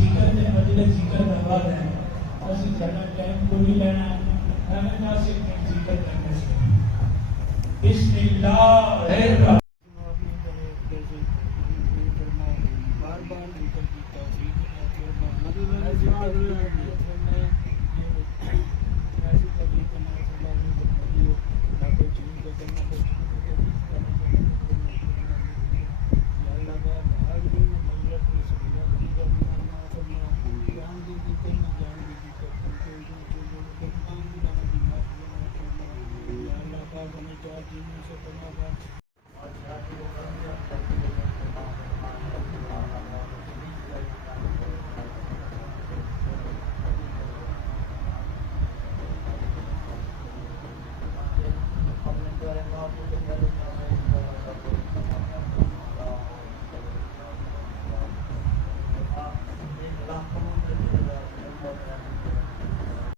जिक्र ने मदीने जिक्र दबा है असि ज़्यादा टाइम को नहीं लेना हमें ना सिर्फ जिक्र करने से बिस्मिल्लाह बार-बार जिक्र की तौफीक अता फरमा।